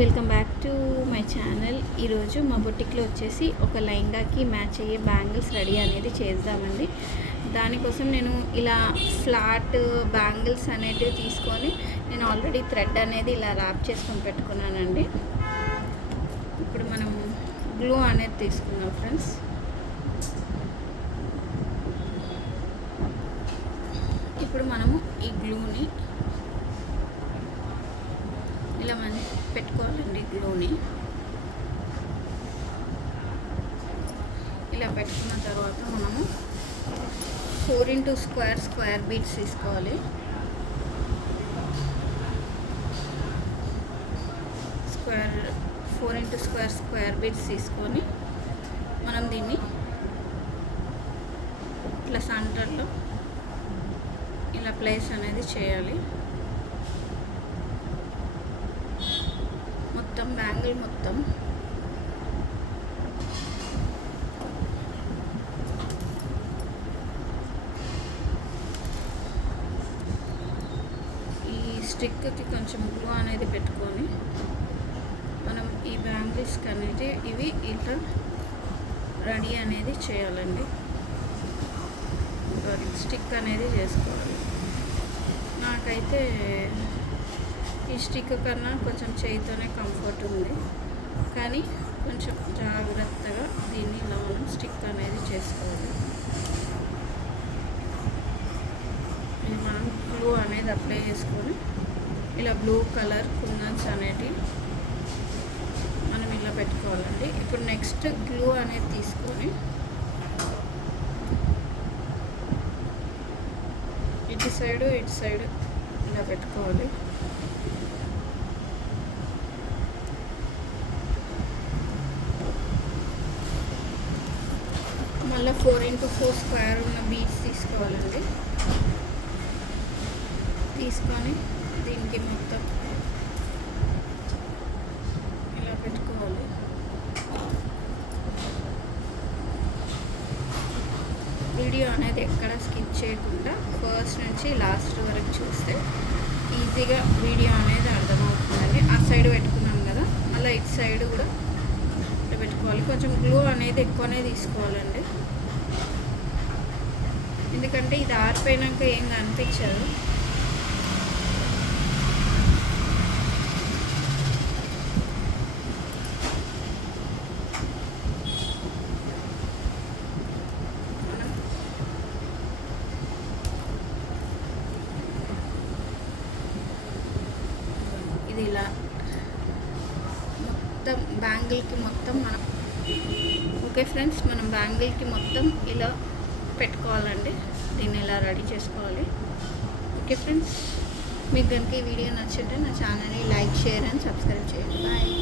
Welcome back to my channel. ఈరోజు మా బొటిక్లో వచ్చేసి ఒక లెహంగాకి మ్యాచ్ అయ్యే బ్యాంగిల్స్ రెడీ అనేది చేద్దామండి. దానికోసం నేను ఇలా ఫ్లాట్ బ్యాంగిల్స్ అనేటివి తీసుకొని నేను ఆల్రెడీ థ్రెడ్ అనేది ఇలా ర్యాప్ చేసుకొని పెట్టుకున్నానండి. ఇప్పుడు మనం గ్లూ అనేది తీసుకున్నాం ఫ్రెండ్స్. ఇప్పుడు మనము ఈ గ్లూని ఇలా మనం పెట్టుకోవాలండి. గ్లూని ఇలా పెట్టుకున్న తర్వాత మనము 4x స్క్వేర్ బీట్స్ తీసుకోవాలి. స్క్వేర్ 4x స్క్వేర్ బీట్స్ తీసుకొని మనం దీన్ని ఇట్లా సెంటర్లో ఇలా ప్లేస్ అనేది చేయాలి. మొత్తం బ్యాంగిల్ మొత్తం ఈ స్టిక్కి కొంచెం గ్లూ అనేది పెట్టుకొని మనం ఈ బ్యాంగిల్స్కి అనేది ఇవి ఇట్లా రెడీ అనేది చేయాలండి. స్టిక్ అనేది చేసుకోవాలి. నాకైతే ఈ స్టిక్ కన్నా కొంచెం చేయితోనే కంఫర్ట్ ఉంది, కానీ కొంచెం జాగ్రత్తగా దీన్ని ఇలా మనం స్టిక్ అనేది చేసుకోవాలి. ఇది మనం గ్లూ అనేది అప్లై చేసుకొని ఇలా బ్లూ కలర్ కుందన్స్ అనేటివి మనం ఇలా పెట్టుకోవాలండి. ఇప్పుడు నెక్స్ట్ గ్లూ అనేది తీసుకొని ఇటు సైడ్ ఇలా పెట్టుకోవాలి. మళ్ళీ 4x4 స్క్వేర్ ఉన్న బీడ్స్ తీసుకోవాలండి. తీసుకొని దీనికి మొత్తం ఇలా పెట్టుకోవాలి. వీడియో అనేది ఎక్కడ స్కిప్ చేయకుండా ఫస్ట్ నుంచి లాస్ట్ వరకు చూస్తే ఈజీగా వీడియో అనేది అర్థమవుతుందండి. ఆ సైడ్ పెట్టుకున్నాం కదా, మళ్ళీ ఇటు సైడ్ కూడా పెట్టుకోవాలి. కొంచెం గ్లూ అనేది ఎక్కువనే తీసుకోవాలండి, ఎందుకంటే ఇది ఆరిపోయినాక ఏం కనిపించదు. ఇది ఇలా మొత్తం బ్యాంగిల్కి మొత్తం మనం ఓకే ఫ్రెండ్స్, మనం బ్యాంగిల్కి మొత్తం ఇలా పెట్టుకోవాలండి. దీన్ని ఇలా రెడీ చేసుకోవాలి. ఓకే ఫ్రెండ్స్, మీకు కనుక ఈ వీడియో నచ్చితే నా ఛానల్ని లైక్, షేర్ అండ్ సబ్స్క్రైబ్ చేయండి. బాయ్.